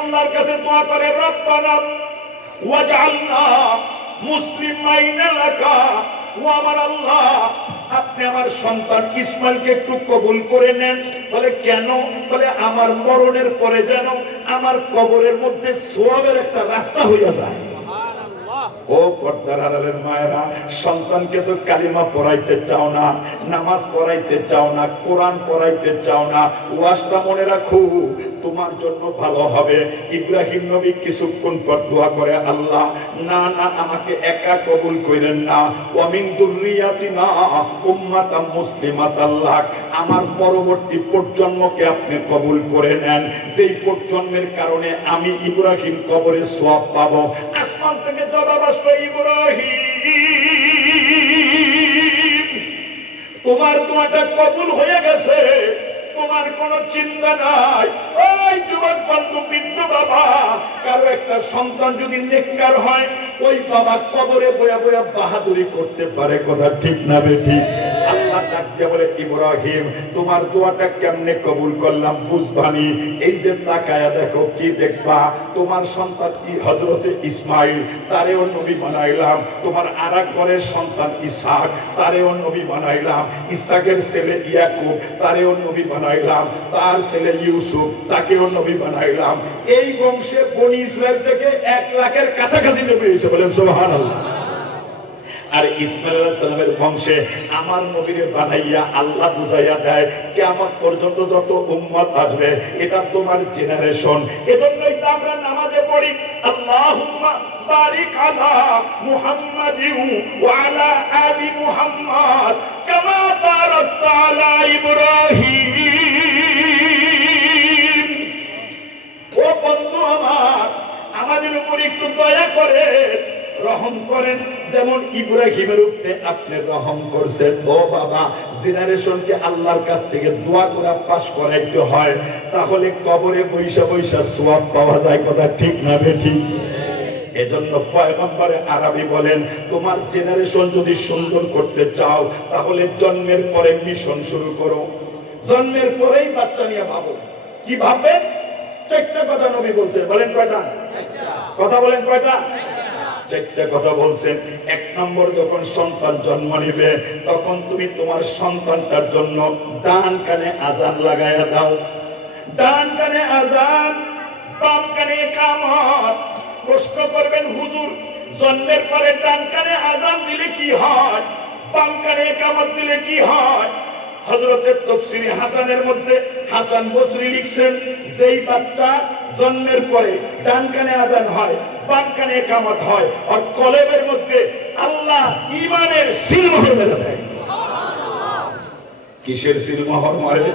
আল্লাহর কাছে দোয়া করে, রব্বানা ওয়াজআলনা মুসলিমাইন লাকা, ও আমার আল্লাহ আপনি আমার সন্তান ইসমাইলকে একটু কবুল করে নেন। বলে কেন? বলে আমার মরণের পরে যেন আমার কবরের মধ্যে সওয়াবের একটা রাস্তা হইয়া যায়। ও পর্দার আড়ালের মায়েরা, সন্তানকে তো কালিমা পড়াইতে চাও না, নামাজ পড়াইতে চাও না, কোরআন পড়াইতে চাও না, ওয়াজটা মনে রাখো তোমার জন্য ভালো হবে। ইব্রাহিম নবী কিছুক্ষণ পর দোয়া করে, আল্লাহ না না আমাকে একা কবুল করেন না, ওয়া মিন যুররিয়াতিনা উম্মাতাম মুসলিমাতাল লাক, আমার পরবর্তী প্রজন্মকে আপনি কবুল করে নেন, যেই প্রজন্মের কারণে আমি ইব্রাহিম কবরে সওয়াব পাবো। আসমান থেকে জবাব আসলো, ইব্রাহিম তোমার দোয়াটা কবুল হয়ে গেছে, তোমার কোনো চিন্তা নাই। ওই যুবক বন্ধু, বৃদ্ধ বাবা, কারো একটা সন্তান যদি নেককার হয়, ওই বাবা কবরে বয়া বয়া বাহাদুরি করতে পারে। কথা ঠিক না বেঠিক? আল্লাহ ডাকতে বলে, ইব্রাহিম তোমার দোয়াটা কেমনে কবুল করলাম বুঝবানি। এই যে তাকায়া দেখো, কি দেখবা? তোমার সন্তান কি হযরতে ইসমাইল, তারেও নবী বানাইলাম। তোমার আরেক ঘরের সন্তান ইসহাক, তারেও নবী বানাইলাম। ইসহাকের ছেলে ইয়াকুব, তারেও নবী বানাইলাম। তার ছেলে ইউসুফ, তাকেও নবী বানাইলাম। এই বংশে বনি ইসরাইল থেকে 1 লাখের কাছাকাছি নবী হয়েছে। বলেন সুবহানাল্লাহ। আর ইসমাইল আলাইহিস সালামের বংশে আমার নবীরে বানাইয়া আল্লাহ বুঝাইয়া দেয়, কিয়ামত পর্যন্ত যত উম্মত আসবে এটা তোমার জেনারেশন। এজন্যই তো আমরা নামাজে পড়ি, আল্লাহুম্মা বারিক আলা মুহাম্মাদিন ওয়া আলা আলি মুহাম্মাদ কামা বারাকতা আলা ইব্রাহিম। ও বন্ধু আমার, আমাদের উপর একটু দয়া করে রহম করেন, যেমন ইব্রাহিমের উপরে আপনি রহম করছেন। ও বাবা, জেনারেশনকে আল্লাহর কাছ থেকে দোয়া করে পাস করাইতে হয়, তাহলে কবরে বৈশা বৈশা সওয়াব পাওয়া যায়। কথা ঠিক না বেঠিক? এজন্য পয়গম্বরে আরবি বলেন, তোমার জেনারেশন যদি সুন্দর করতে চাও, তাহলে জন্মের পরে মিশন শুরু করো। জন্মের পরেই বাচ্চা নিয়ে ভাবো। কি ভাববেন? 4টা কথা নবী বলছেন। বলেন কয়টা? কথা বলেন কয়টা? 4টা কথা বলছেন। 1 নম্বর, যখন সন্তান জন্ম নিবে, তখন তুমি তোমার সন্তানটার জন্য ডান কানে আযান লাগায়া দাও। ডান কানে আযান, বাম কানে ইকামত। প্রশ্ন করবেন, হুজুর জন্মের পরে ডান কানে আযান দিলে কি হয়, বাম কানে ইকামত দিলে কি হয়? হযরতের তাফসীরে হাসানের মধ্যে হাসান বসরি লিখছেন, যেই বাচ্চা জন্মের পরে ডান কানে আযান হয়, বাম কানে ইকামত হয়, আর কলবের মধ্যে আল্লাহ ঈমানের সিলমোহর মেরে দেয়। কিসের সিলমোহর মারে?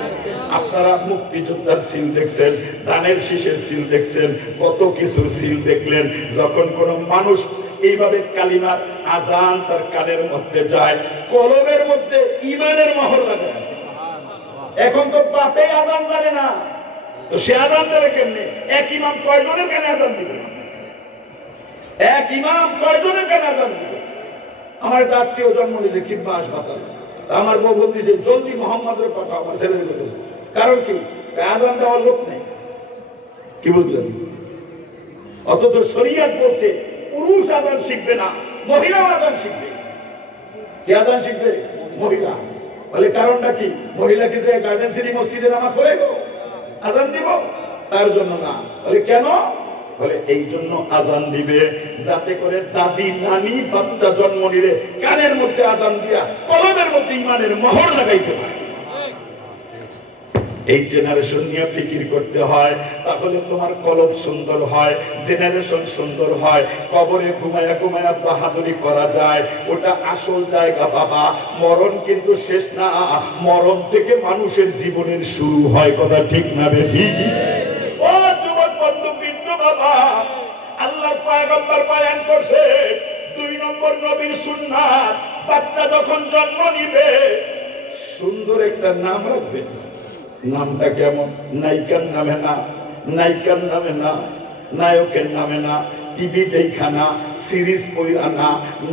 আপনারা মুক্তিযোদ্ধার সিল দেখছেন, ধানের শীষের সিল দেখছেন, কত কিছু সিল দেখলেন। যখন কোন মানুষ এইভাবে কালিমার আযান তার কানের মধ্যে যায়, কলবের মধ্যে ঈমানের মোহর লাগায়। এখন তো বাপে আযান জানে না, তো সে আযান দেবে কেমনে? এক ইমাম কয়জনের কানে আযান দিবে? এক ইমাম কয়জনের কানে আযান দিবে? আমার একটা আত্মীয় জন্ম নিয়েছে খিদমা হাসপাতালে, আমার বউ বলতেছে জলদি মোহাম্মদের পাঠাও আমার ছেলে। কারণ কি? আযান দেওয়ার লোক নেই। কি বুঝলেন? অথচ শরীয়ত বলছে পুরুষ আযান শিখবে না, মহিলা আযান শিখবে। কে আযান শিখবে? মহিলা। বলে কারণটা কি? মহিলা কি যে গার্ডেন সিটি মসজিদে নামাজ পড়ে আযান দিব? তার জন্য না। বলে কেন? বলে এই জন্য আযান দিবে যাতে করে দাদি নানি বাচ্চা জন্ম নিলে কানের মধ্যে আযান দিয়া কলবের মধ্যে ঈমানের মোহর লাগাইতে পারে। এই জেনারেশন নিয়ে ফিকির করতে হয়, তাহলে তোমার কলব সুন্দর হয়, জেনারেশন সুন্দর হয়। কবরে ঘুমায়া ঘুমায়া বাহাদুরি করা যায়, ওটা আসল জায়গা বাবা। মরণ কিন্তু শেষ না, মরণ থেকে মানুষের জীবনের শুরু হয়। কথা ঠিক না বেঠিক? ও যুবক বন্ধু, বৃদ্ধ বাবা, আল্লাহর পয়গম্বর বয়ান করছে 2 নম্বর নবীর সুন্নাত, বাচ্চা যখন জন্ম নিবে সুন্দর একটা নাম রাখবেন। নামটা কেমন? নায়িকার নামে না, নায়িকার নামে না, নায়কের নামে না, টিভি দেখা না, সিরিজ পড়া না,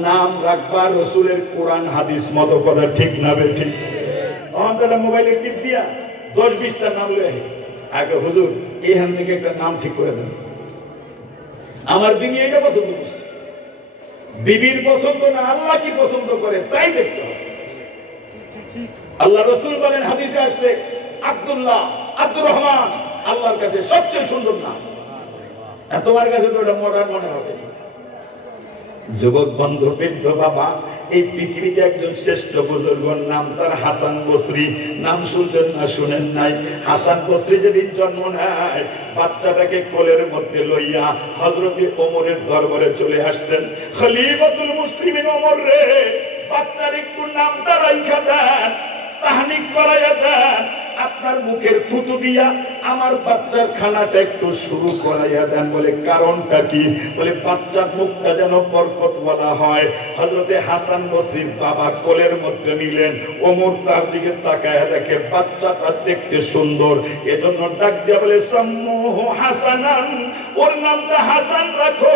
নাম রাখবা রাসূলের কোরআন হাদিস মতো। কথা ঠিক না বেঠিক? আমাদের মোবাইলে টিপ দিয়া 10-20টা নাম লয়ে আগে হুজুর এইখান থেকে একটা নাম ঠিক করে দেন, আমার বিবি এটা পছন্দ করছে। বিবির পছন্দ না আল্লাহ কি পছন্দ করে তাই দেখতে হবে। আল্লাহ রাসূল বলেন হাদিসে আসছে, আব্দুল্লাহ, আব্দুর রহমান আল্লাহর কাছে সবচেয়ে সুন্দর নাম। আর তোমার কাছে তো এটা মডার্ন মনে হবে। যুবক বন্ধু, বৃদ্ধ বাবা, এই পৃথিবীতে একজন শ্রেষ্ঠ বুজুর্গর নাম তার হাসান বসরি। নাম শুনছেন না শুনেন নাই? হাসান বসরি যেদিন জন্ম নেয়, বাচ্চাটাকে কোলের মধ্যে লইয়া হযরতে ওমরের দরবারে চলে আসছেন। খলিফাতুল মুসলিমিন ওমর রে, বাচ্চার একটু নামটা রাইখা দেন, তাহনিক করাইয়া দেন, আপনার মুখের থুতু দিয়া আমার বাচ্চার খানাটা একটু শুরু করাইয়া দেন। বলে কারণটা কি? বলে বাচ্চার মুখটা যেন বরকতওয়ালা হয়। হযরতে হাসান বসরির বাবা কোলের মধ্যে নিলেন, ওমর তার দিকে তাকায় দেখে বাচ্চাটা দেখতে সুন্দর, এজন্য ডাক দিয়া বলে সাম্মুহু হাসানান, ওর নামটা হাসান রাখো,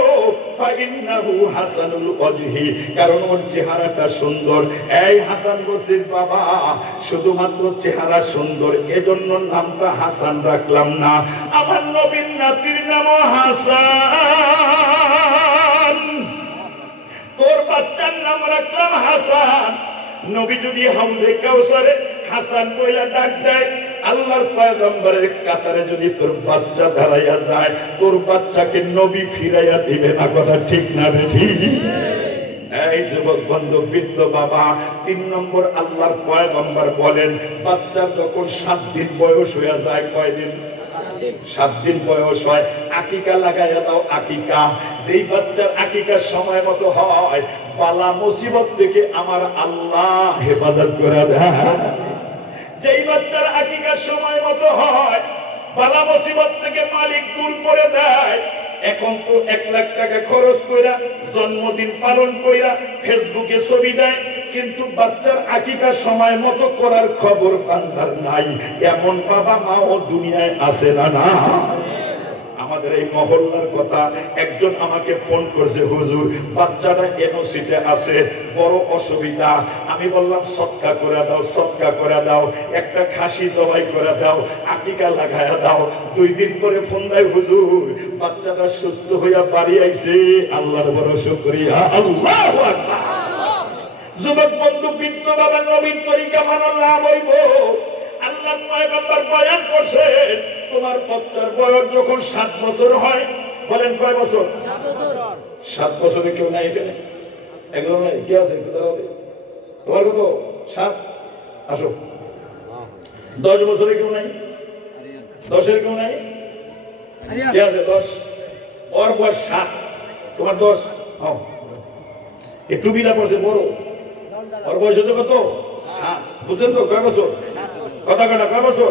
ফাইন্নাহু হাসানুল ওয়াজহি, কারণ ওর চেহারাটা সুন্দর। এই হাসান বসরির বাবা, শুধুমাত্র চেহারা সুন্দর এজন্য নামটা হাসান রাখলাম না, আমার নবীর নাতির নামও হাসান, তোর বাচ্চার নাম রাখলাম হাসান। নবী যদি হাউজে কাউসারে হাসান বইলা ডাক দেয়, আল্লাহর পয়গম্বরের কাতারে যদি তোর বাচ্চা দাঁড়াইয়া যায়, তোর বাচ্চাকে নবী ফিরাইয়া দিবে না। কথা ঠিক না রে? ঠিক। এই যুবক বন্ধু, বৃদ্ধ বাবা, 3 নম্বর আল্লাহর পয়গম্বর বলেন, বাচ্চার যখন 7 দিন বয়স হয়ে যায়, কয়দিন? 7 দিন বয়স হয়, আকিকা লাগাইয়া দাও। আকিকা, যেই বাচ্চার আকিকার সময় মতো হয়, বালা মুসিবত থেকে আমার আল্লাহ হেফাজত করে দেয়। যেই বাচ্চার আকিকার সময় মতো হয়, বালা মুসিবত থেকে মালিক দূর করে দেয়। এখন তো 1 লাখ টাকা খরচ কইরা জন্মদিন পালন কইরা ফেসবুকে ছবি দেয়, কিন্তু বাচ্চার আকিকার সময় মতো করার খবর বান্ধার নাই। এমন বাবা মাও দুনিয়ায় আছে না? না। আমাদের এই মহল্লার কথা, একজন আমাকে ফোন করছে, হুজুর বাচ্চাটা এনওসিতে আছে, বড় অসুবিধা। আমি বললাম সদকা করে দাও, সদকা করে দাও, একটা খাসি জবাই করে দাও, আকিকা লাগায়া দাও। 2 দিন পরে ফোন দেয়, হুজুর বাচ্চাটা সুস্থ হইয়া বাড়ি আইছে, আল্লাহর বড় শুকরিয়া। আল্লাহু আকবার। যুবক বন্ধু, বৃদ্ধ বাবা, নবীর তরিকা মানা লাভ হইব। আল্লাহর পয়গম্বর বয়ান করছেন, তোমার বাচ্চার বয়স যখন 7 বছর হয়, বলেন কয় বছর? 7 বছর। 7 বছরে কেউ নাই এখানে? একদম নাই। কি আছে? তোমার কত? 7? আসো। 10 বছরে কেউ নাই? 10-এর কেউ নাই? কি আছে? 10। ওর বয়স 7, তোমার 10। একটু বিনা পড়ছে বড়, ওর বয়স হচ্ছে কত? 7। বুঝলেন তো? কয় বছর? কথা কয় না, কয় বছর?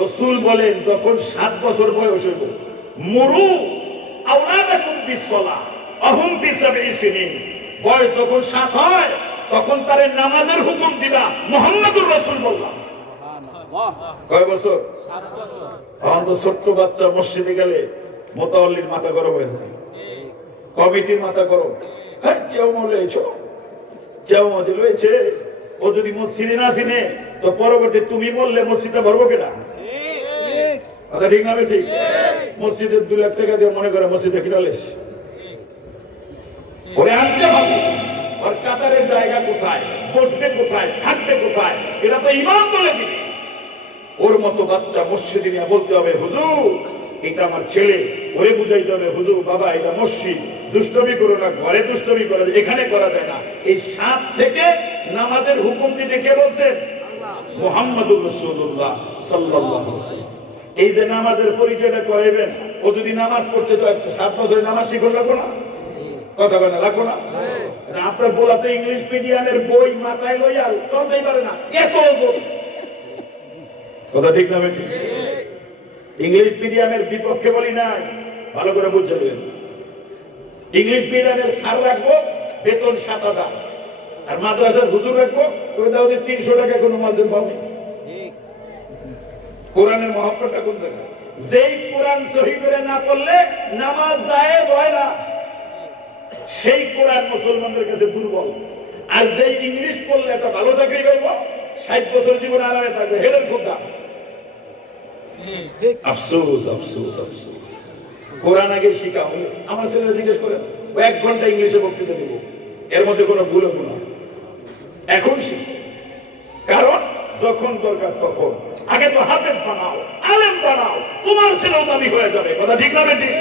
রাসূল বলেন, যখন 7 বছর বয়স হইব, মুরু আওলাদাকুম বিসসালাহ আহুম বিসাবঈ সিনিন, বয়স যখন 7 হয়, তখন তারে নামাজের হুকুম দিবা। মুহাম্মদুর রাসূল বললাম। কয় বছর? 7 বছর। আমাদের ছোট্ট বাচ্চা মসজিদে গেলে মুতাওয়াল্লির মাথা গরম হয়ে যায়, কমিটির মাথা গরম। হ্যাঁ, চেও মলেছো, চেও মলেছে। ও যদি মসজিদে না চিনে, তো পরবর্তী তুমি বললে মসজিদটা ভরবো কেনা? কথা ঠিক না? ঠিক। মসজিদের 2 লাখ টাকা দিয়ে মনে করে মসজিদে কিনালেস, ওরে আনতে হবে। ওর কাতারের জায়গা কোথায়, বসবে কোথায়, থাকবে কোথায়, এটা তো ইমাম বলে দিবে। ওর মতো বাচ্চা মসজিদে নিয়ে বলতে হবে, হুজুর এটা আমার ছেলে। ওরে বুঝাইতে হবে, হুজুর বাবা এটা মসজিদ, দুষ্টমি করো না, ঘরে দুষ্টমি করা যায়, এখানে করা যায় না। এই 7 থেকে নামাজের হুকুম দিতে কে বলছেন? মুহাম্মদুর রাসূলুল্লাহ সাল্লাল্লাহু আলাইহি ওয়াসাল্লাম। এই যে নামাজের পরিচয়টা করাইবেন, ও যদি নামাজ পড়তে চায় 7 বছরে নামাজ শিখে লাগবো না? কথা বলে লাগবো না? আপনার বলাতে ইংলিশ মিডিয়ামের বই মাথায় লইয়া চলতেই পারে না, এত ওজন। কথা ঠিক না? ঠিক। ইংলিশ মিডিয়ামের বিপক্ষে বলি নাই, ভালো করে বুঝতে দেবেন। ইংলিশ মিডিয়ামের স্যার রাখবো, বেতন 7,000, আর মাদ্রাসার হুজুর রাখবো, ওই দাও 300 টাকা কোনো মাঝে পাবে। কোরআনের মহব্বতটা কোন জায়গায়? যেই কোরআন সহি করে না পড়লে নামাজ জায়েজ হয় না, সেই কোরআন মুসলমানদের কাছে দুর্বল। আর যেই ইংলিশ পড়লে একটা ভালো চাকরি পাইব, 60 বছর জীবন আরামে থাকবে, হেডের খুব দাম। আফসোস আফসোস আফসোস। কোরআন আগে শিখাও। আমার ছেলেরা জিজ্ঞেস করেন, ও 1 ঘন্টা ইংলিশে বক্তৃতা দেব, এর মধ্যে কোনো ভুল হবে না। এখন শিখছে, কারণ যখন দরকার তখন। আগে তো হাফেজ বানাও, আলেম বানাও, তোমার ছেলেও দাবি হয়ে যাবে। কথা ঠিক না বেঠিক?